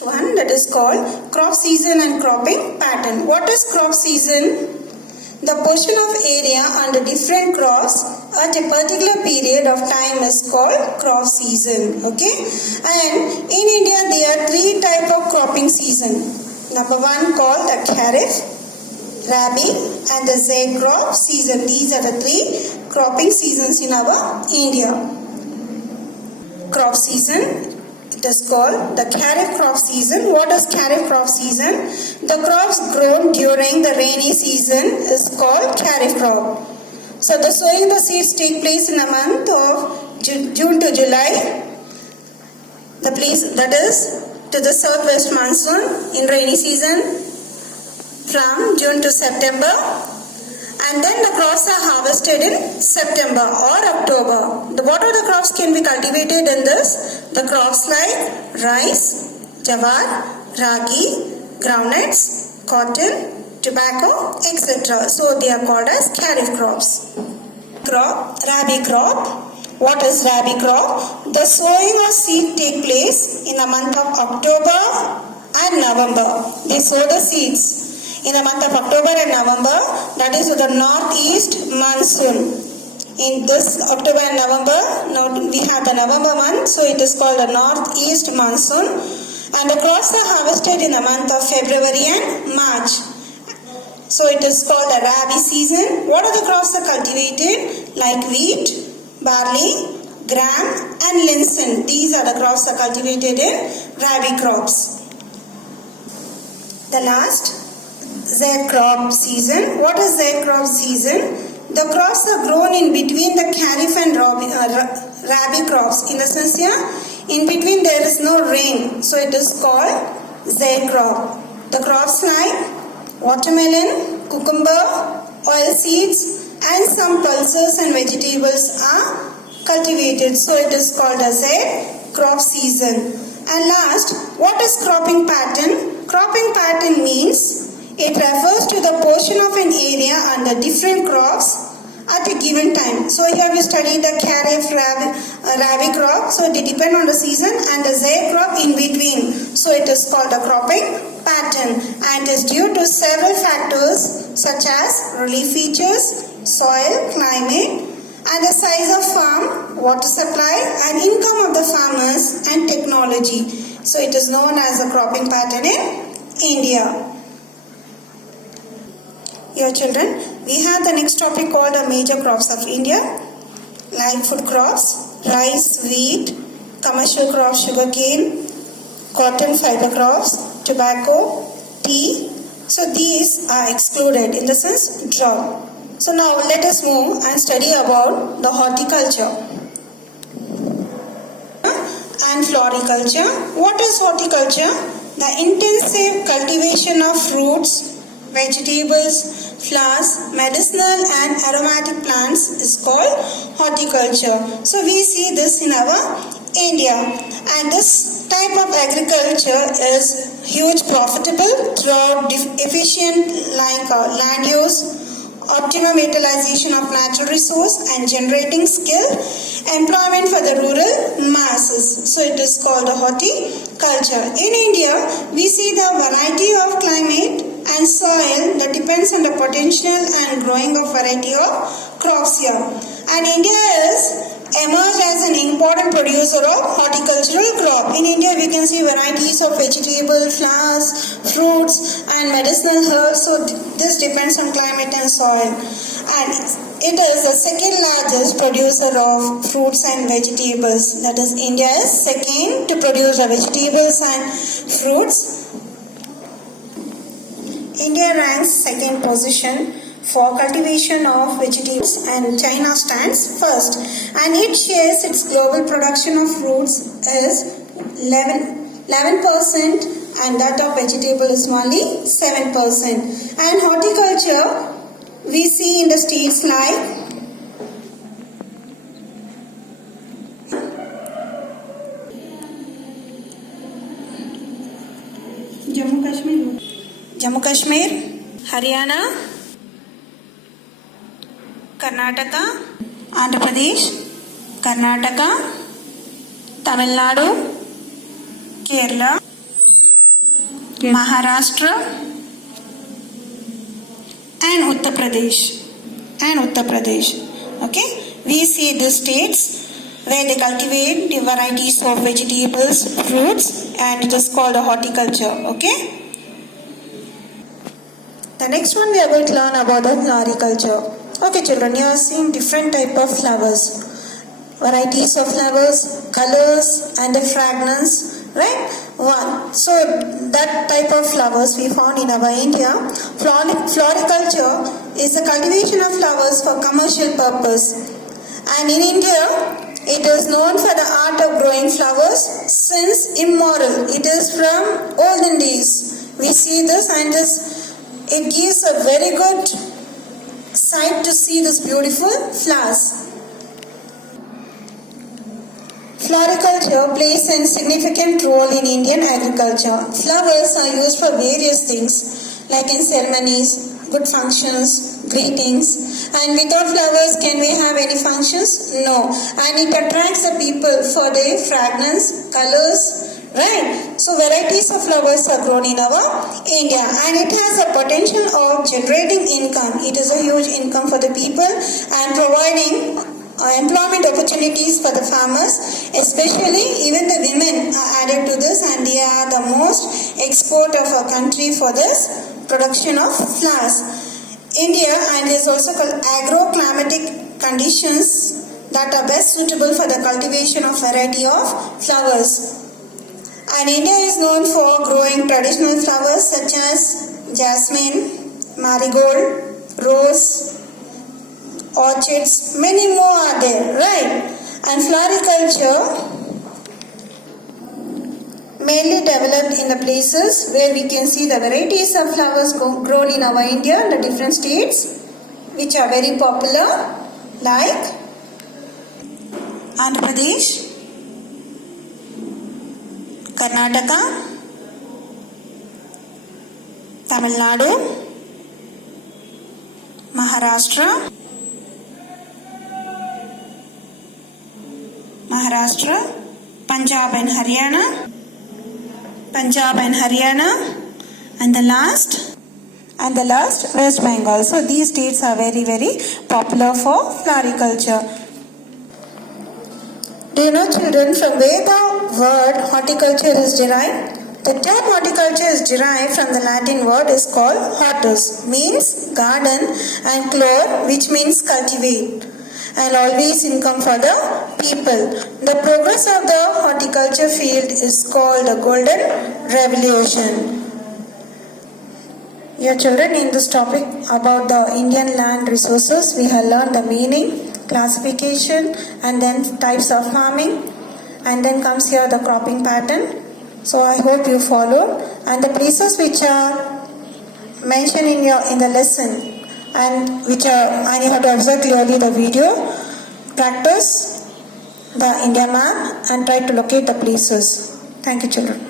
One that is called crop season and cropping pattern. What is crop season? The portion of area under different crops at a particular period of time is called crop season. Okay, and in India there are three types of cropping season. Number one called the Kharif, Rabi and the Zaid crop season. These are the three cropping seasons in our India. Crop season, it is called the Kharif crop season. What is Kharif crop season? The crops grown during the rainy season is called Kharif crop. So the sowing the seeds take place in the month of June to July. The place that is to the southwest monsoon in rainy season from June to September. And then the crops are harvested in September or October. What are the crops can be cultivated in this? The crops like rice, jawar, ragi, groundnuts, cotton, tobacco, etc. So they are called as Kharif crops. Rabi crop. What is Rabi crop? The sowing of seed take place in the month of October and November. They sow the seeds in the month of October and November, that is with the northeast monsoon. In this October and November, now we have the November month, so it is called the northeast monsoon. And the crops are harvested in the month of February and March. So it is called the Rabi season. What are the crops that are cultivated? Like wheat, barley, gram and linseed. These are the crops that are cultivated in Rabi crops. The last, Zaid crop season. What is Zaid crop season? The crops are grown in between the Kharif and Rabi crops. In the sense here, in between there is no rain. So it is called Zaid crop. The crops like watermelon, cucumber, oil seeds and some pulses and vegetables are cultivated. So it is called as Zaid crop season. And last, what is cropping pattern? Cropping pattern means it refers to the portion of an area under different crops at a given time. So here we study the Kharif, Rabi crop. So they depend on the season, and the Zaid crop in between. So it is called a cropping pattern, and is due to several factors such as relief features, soil, climate, and the size of farm, water supply, and income of the farmers and technology. So it is known as a cropping pattern in India. Your children, we have the next topic called the major crops of India, like food crops, rice, wheat, commercial crops, sugarcane, cotton fiber crops, tobacco, tea. So these are excluded, in the sense drop. So now let us move and study about the horticulture and floriculture. What is horticulture? The intensive cultivation of fruits, vegetables, flowers, medicinal and aromatic plants is called horticulture. So we see this in our India, and this type of agriculture is huge profitable throughout efficient land use, optimum utilization of natural resource and generating skill, employment for the rural masses. So it is called a horticulture. In India, we see the variety of climate and soil that depends on the potential and growing of variety of crops here. And India is emerged as an important producer of horticultural crop. In India, we can see varieties of vegetables, flowers, fruits and medicinal herbs. So this depends on climate and soil. And it is the second largest producer of fruits and vegetables. That is, India is second to produce the vegetables and fruits. India ranks second position for cultivation of vegetables, and China stands first, and it shares its global production of fruits is 11% and that of vegetable is only 7%. And horticulture we see in the states like Jammu Kashmir, Haryana, Karnataka, Andhra Pradesh, Karnataka, Tamil Nadu, Kerala, Maharashtra and Uttar Pradesh. Okay, we see the states where they cultivate the varieties of vegetables, fruits, and it is called a horticulture. Okay. The next one we are going to learn about the floriculture. Okay, children, you are seeing different type of flowers, varieties of flowers, colors, and the fragrance. Right? One. So that type of flowers we found in our India. Floriculture is the cultivation of flowers for commercial purpose. And in India, it is known for the art of growing flowers since immemorial. It is from olden days. We see this and it gives a very good sight to see this beautiful flowers. Floriculture plays a significant role in Indian agriculture. Flowers are used for various things like in ceremonies, good functions, greetings. And without flowers, can we have any functions? No. And it attracts the people for their fragrance, colors, right? So varieties of flowers are grown in our India and it has a potential of generating income. It is a huge income for the people and providing employment opportunities for the farmers, especially even the women are added to this and they are the most export of our country for this production of flowers. India and is also called agroclimatic conditions that are best suitable for the cultivation of variety of flowers. And India is known for growing traditional flowers such as jasmine, marigold, rose, orchids, many more are there, right? And floriculture mainly developed in the places where we can see the varieties of flowers grown in our India, the different states which are very popular like Andhra Pradesh, Karnataka, Tamil Nadu, Maharashtra, Punjab and Haryana, and the last West Bengal. So these states are very, very popular for floriculture. Do you know, children, from where the word horticulture is derived? The term horticulture is derived from the Latin word is called hortus, means garden, and clore, which means cultivate, and always income for the people. The progress of the horticulture field is called the Golden Revolution. Your children, in this topic about the Indian land resources, we have learned the meaning, classification, and then types of farming, and then comes here the cropping pattern. So I hope you follow, and the places which are mentioned in the lesson and you have to observe clearly the video, practice the India map and try to locate the places. Thank you, children.